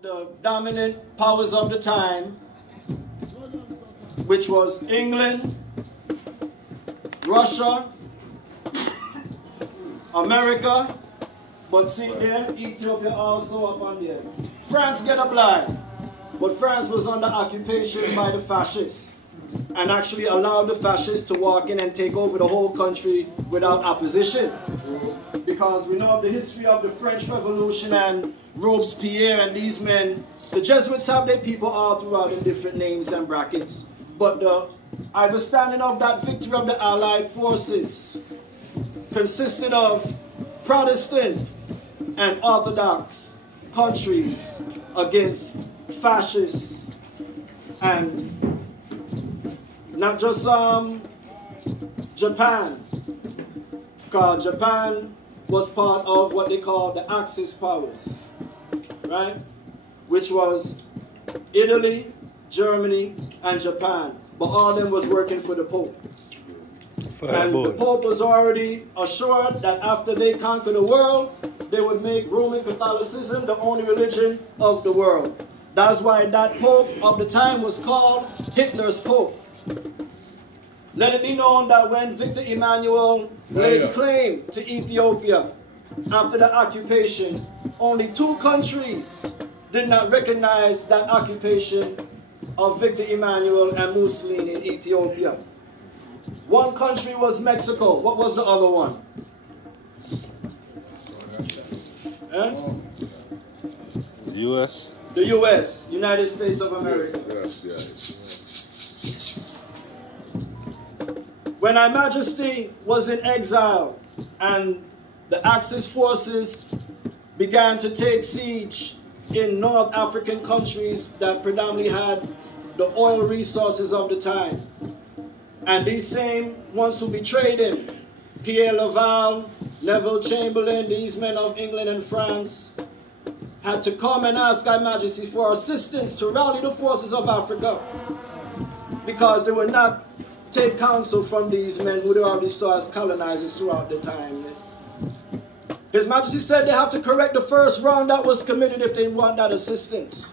of the dominant powers of the time, which was England, Russia, America, but see there, Ethiopia also up on there. France get a blind, but France was under occupation by the fascists and actually allowed the fascists to walk in and take over the whole country without opposition. Because we know the history of the French Revolution and Robespierre and these men. The Jesuits have their people all throughout in different names and brackets. But the understanding of that victory of the Allied forces consisted of Protestant and Orthodox countries against fascists, and not just Japan, because Japan was part of what they call the Axis powers, right? Which was Italy, Germany, and Japan. But all of them was working for the Pope. And the Pope was already assured that after they conquer the world, they would make Roman Catholicism the only religion of the world. That's why that Pope of the time was called Hitler's Pope. Let it be known that when Victor Emmanuel laid claim to Ethiopia after the occupation, only 2 countries did not recognize that occupation of Victor Emmanuel and Mussolini in Ethiopia. One country was Mexico. What was the other one? The U.S. The U.S., United States of America. When Her Majesty was in exile and the Axis forces began to take siege in North African countries that predominantly had the oil resources of the time, and these same ones who betrayed him, Pierre Laval, Neville Chamberlain, these men of England and France, had to come and ask Her Majesty for assistance to rally the forces of Africa, because they would not take counsel from these men who they already saw as colonizers throughout the time. His Majesty said they have to correct the first wrong that was committed if they want that assistance.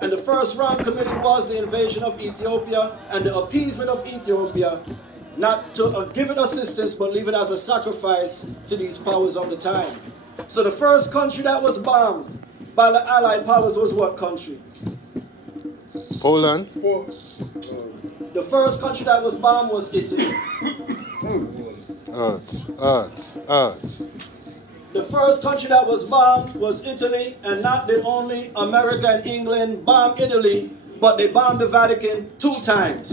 And the first wrong committed was the invasion of Ethiopia and the appeasement of Ethiopia, not to give it assistance, but leave it as a sacrifice to these powers of the time. So the first country that was bombed by the Allied powers was what country? Poland. The first country that was bombed was Italy. The first country that was bombed was Italy, and not did only America and England bomb Italy, but they bombed the Vatican 2 times.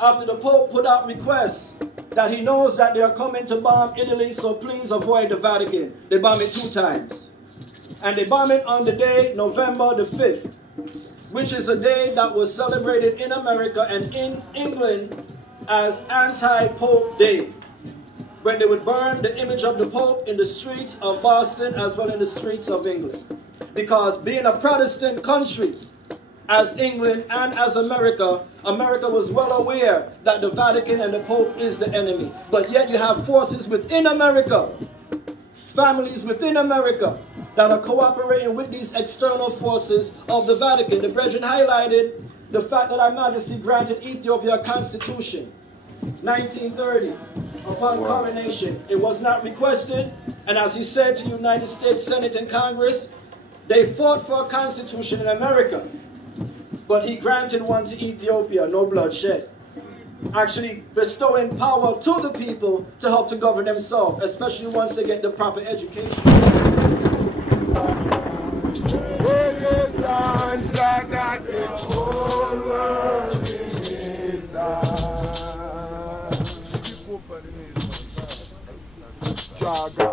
After the Pope put out requests that he knows that they are coming to bomb Italy, so please avoid the Vatican. They bombed it 2 times. And they bombed it on the day, November the 5th, which is a day that was celebrated in America and in England as Anti-Pope Day, when they would burn the image of the Pope in the streets of Boston as well in the streets of England. Because being a Protestant country, as England and as America, America was well aware that the Vatican and the Pope is the enemy. But yet you have forces within America, families within America, that are cooperating with these external forces of the Vatican. The Brethren highlighted the fact that Her Majesty granted Ethiopia a constitution, 1930, upon coronation. It was not requested, and as he said to the United States Senate and Congress, they fought for a constitution in America, but he granted one to Ethiopia, no bloodshed, actually bestowing power to the people to help to govern themselves, especially once they get the proper education. Jaga,